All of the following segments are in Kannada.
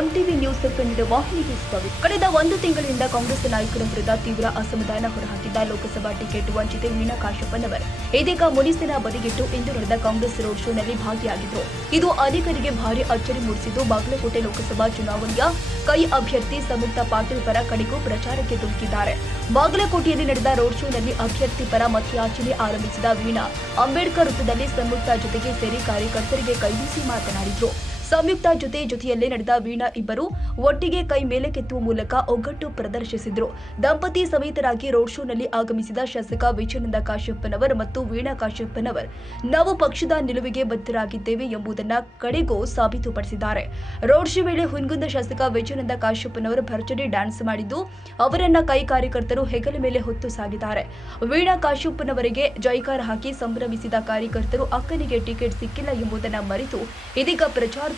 ಟಿಕೆಟ್ ವಾಹಿನಿಗೆ ಸ್ವಾಗತ. ಕಳೆದ ಒಂದು ತಿಂಗಳಿಂದ ಕಾಂಗ್ರೆಸ್ ನಾಯಕರ ವಿರುದ್ಧ ತೀವ್ರ ಅಸಮಾಧಾನ ಹೊರಹಾಕಿದ್ದ ಲೋಕಸಭಾ ಟಿಕೆಟ್ ವಂಚಿತೆ ಮೀನಾ ಕಾಶಪ್ಪನವರ್. ಇದೀಗ ಮುನಿಸಿನ ಬದಿಗಿಟ್ಟು ಇಂದು ನಡೆದ ಕಾಂಗ್ರೆಸ್ ರೋಡ್ ಶೋನಲ್ಲಿ ಭಾಗಿಯಾಗಿದ್ದರು ಇದು ಅನೇಕರಿಗೆ ಭಾರಿ ಅಚ್ಚರಿ ಮೂಡಿಸಿದ್ದು ಬಾಗಲಕೋಟೆ ಲೋಕಸಭಾ ಚುನಾವಣೆಯ ಕೈ ಅಭ್ಯರ್ಥಿ ಸಂಯುಕ್ತ ಪಾಟೀಲ್ ಪರ ಕಡೆಗೂ ಪ್ರಚಾರಕ್ಕೆ ತುಳುಕಿದ್ದಾರೆ ಬಾಗಲಕೋಟೆಯಲ್ಲಿ ನಡೆದ ರೋಡ್ ಶೋನಲ್ಲಿ ಅಭ್ಯರ್ಥಿ ಪರ ಮತಯಾಚನೆ ಆರಂಭಿಸಿದ ವೀಣಾ. ಅಂಬೇಡ್ಕರ್ ವೃತ್ತದಲ್ಲಿ ಸಂಯುಕ್ತ ಜೊತೆಗೆ ಸೇರಿ ಕಾರ್ಯಕರ್ತರಿಗೆ ಕೈಬೀಸಿ ಮಾತನಾಡಿದ್ರು. ಸಂಯುಕ್ತ ಜೊತೆ ಜೊತೆಯಲ್ಲೇ ನಡೆದ ವೀಣಾ ಇಬ್ಬರು ಒಟ್ಟಿಗೆ ಕೈ ಮೇಲೆ ಕೆತ್ತುವ ಮೂಲಕ ಒಗ್ಗಟ್ಟು ಪ್ರದರ್ಶಿಸಿದರು. ದಂಪತಿ ಸಮೇತರಾಗಿ ರೋಡ್ ಶೋನಲ್ಲಿ ಆಗಮಿಸಿದ ಶಾಸಕ ವಿಜಯಾನಂದ ಕಾಶ್ಯಪ್ಪನವರ್ ಮತ್ತು ವೀಣಾ ಕಾಶ್ಯಪ್ಪನವರ್ ನಾವು ಪಕ್ಷದ ನಿಲುವಿಗೆ ಬದ್ಧರಾಗಿದ್ದೇವೆ ಎಂಬುದನ್ನು ಕಡೆಗೂ ಸಾಬೀತುಪಡಿಸಿದ್ದಾರೆ. ರೋಡ್ ಶೋ ವೇಳೆ ಹುನ್ಗುಂದ ಶಾಸಕ ವಿಜಯಾನಂದ ಕಾಶ್ಯಪ್ಪನವರು ಭರ್ಜರಿ ಡ್ಯಾನ್ಸ್ ಮಾಡಿದ್ದು, ಅವರನ್ನ ಕೈ ಕಾರ್ಯಕರ್ತರು ಹೆಗಲ ಮೇಲೆ ಹೊತ್ತು ಸಾಗಿದ್ದಾರೆ. ವೀಣಾ ಕಾಶ್ಯಪ್ಪನವರಿಗೆ ಜೈಕಾರ ಹಾಕಿ ಸಂಭ್ರಮಿಸಿದ ಕಾರ್ಯಕರ್ತರು ಅಕ್ಕನಿಗೆ ಟಿಕೆಟ್ ಸಿಕ್ಕಿಲ್ಲ ಎಂಬುದನ್ನು ಮರೆತು ಇದೀಗ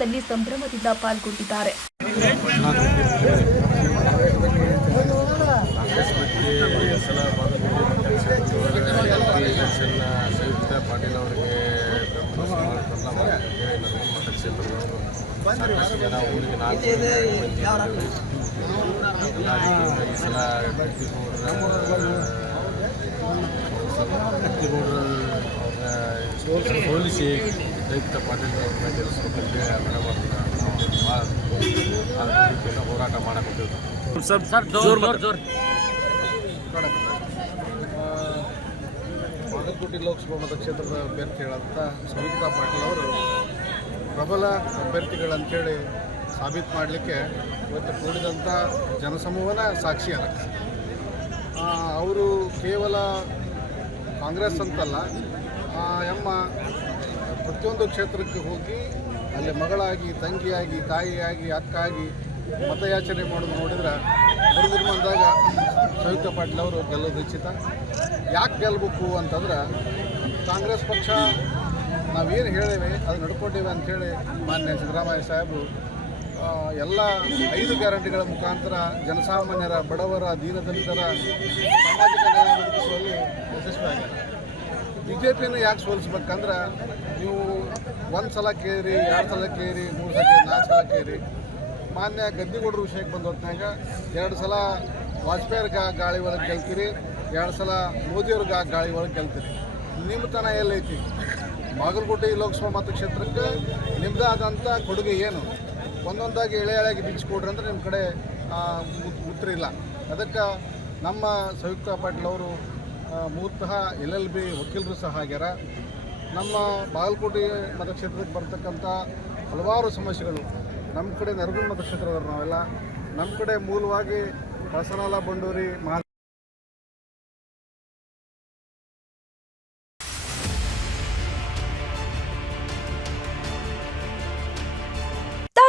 ಪ್ರಚಾರದಲ್ಲಿ ಸಂಭ್ರಮದಿಂದ ಪಾಲ್ಗೊಂಡಿದ್ದಾರೆ ಪಾಟೀಲ್ ಅವರಿಗೆ ಸಲ ಗಟ್ಟಿಗೌಡರ ಸಂಯುಕ್ತ ಪಾಟೀಲ್ ಗೌರ್ಮೆಂಟ್ ಮೇಡಮ್ ಅವ್ರನ್ನ ನಾವು ರೀತಿಯಿಂದ ಹೋರಾಟ ಮಾಡಕ್ಕೆ ಸರ್ ಬಾಗಲಕೋಟೆ ಲೋಕಸಭಾ ಮತಕ್ಷೇತ್ರದ ಅಭ್ಯರ್ಥಿಗಳಂತ ಸಂಯುಕ್ತ ಪಾಟೀಲ್ ಅವರು ಪ್ರಬಲ ಅಭ್ಯರ್ಥಿಗಳಂತೇಳಿ ಸಾಬೀತು ಮಾಡಲಿಕ್ಕೆ ಇವತ್ತು ಕೂಡಿದಂಥ ಜನಸಮೂಹನ ಸಾಕ್ಷಿ ಅದ ಆ, ಅವರು ಕೇವಲ ಕಾಂಗ್ರೆಸ್ ಅಂತಲ್ಲ ಎಮ್ಮ ಪ್ರತಿಯೊಂದು ಕ್ಷೇತ್ರಕ್ಕೆ ಹೋಗಿ ಅಲ್ಲಿ ಮಗಳಾಗಿ ತಂಗಿಯಾಗಿ ತಾಯಿಯಾಗಿ ಅಕ್ಕಾಗಿ ಮತಯಾಚನೆ ಮಾಡೋದು ನೋಡಿದ್ರೆ ಹುಡುಗರು ಬಂದಾಗ ಸಂಯುಕ್ತ ಪಾಟೀಲ್ ಅವರು ಗೆಲ್ಲೋದು ನಿಶ್ಚಿತ ಯಾಕೆ ಗೆಲ್ಲಬೇಕು ಅಂತಂದ್ರೆ ಕಾಂಗ್ರೆಸ್ ಪಕ್ಷ ನಾವೇನು ಹೇಳೇವೆ ಅದು ನಡ್ಕೊಂಡಿವೆ ಅಂಥೇಳಿ ಮಾನ್ಯ ಸಿದ್ದರಾಮಯ್ಯ ಸಾಹೇಬರು ಆ, ಎಲ್ಲ ಐದು ಗ್ಯಾರಂಟಿಗಳ ಮುಖಾಂತರ ಜನಸಾಮಾನ್ಯರ ಬಡವರ ದೀನದಲಿತರ ಸಾಮಾಜಿಕ ನ್ಯಾಯ ಒದಗಿಸುವಲ್ಲಿ ಯಶಸ್ವಿಯಾಗಿದೆ ಬಿ ಜೆ ಪಿನ ಯಾಕೆ ಸೋಲಿಸ್ಬೇಕಂದ್ರೆ ನೀವು ಒಂದು ಸಲ ಕೇರಿ, ಎರಡು ಸಲ ಕೇರಿ, ಮೂರು ಸಲ ನಾಲ್ಕು ಸಲ ಕೇರಿ. ಮಾನ್ಯ ಗದ್ದಿಗೌಡ್ರ ವಿಷಯಕ್ಕೆ ಬಂದ ಹೊತ್ನಾಗ ಎರಡು ಸಲ ವಾಜಪೇಯಿ ಗಾಳಿ ಒಳಗೆ ಗೆಲ್ತೀರಿ, ಎರಡು ಸಲ ಮೋದಿಯವ್ರ ಗಾಳಿ ಒಳಗೆ ಗೆಲ್ತೀರಿ. ನಿಮ್ಮತನ ಎಲ್ಲೈತಿ? ಬಾಗಲಕೋಟೆ ಲೋಕಸಭಾ ಮತಕ್ಷೇತ್ರಕ್ಕೆ ನಿಮ್ಮದೇ ಆದಂಥ ಕೊಡುಗೆ ಏನು? ಒಂದೊಂದಾಗಿ ಎಳೆ ಎಳೆಯಾಗಿ ಬಿಚ್ಚಿಕೊಡ್ರಿ ಅಂದರೆ ನಿಮ್ಮ ಕಡೆ ಉತ್ತರ ಇಲ್ಲ. ಅದಕ್ಕೆ ನಮ್ಮ ಸಂಯುಕ್ತ ಪಾಟೀಲ್ ಅವರು ಮೂಲತಃ ಎಲ್ ಎಲ್ ಬಿ ವಕೀಲರು ಸಹ ಆಗ್ಯಾರ. ನಮ್ಮ ಬಾಗಲಕೋಟೆ ಮತಕ್ಷೇತ್ರಕ್ಕೆ ಬರ್ತಕ್ಕಂಥ ಹಲವಾರು ಸಮಸ್ಯೆಗಳು. ನಮ್ಮ ಕಡೆ ನರಗುಂದ ಮತಕ್ಷೇತ್ರದವ್ರು ನಾವೆಲ್ಲ. ನಮ್ಮ ಕಡೆ ಮೂಲವಾಗಿ ಬಸನಾಲ ಬಂಡೂರಿ, ಮಹಾ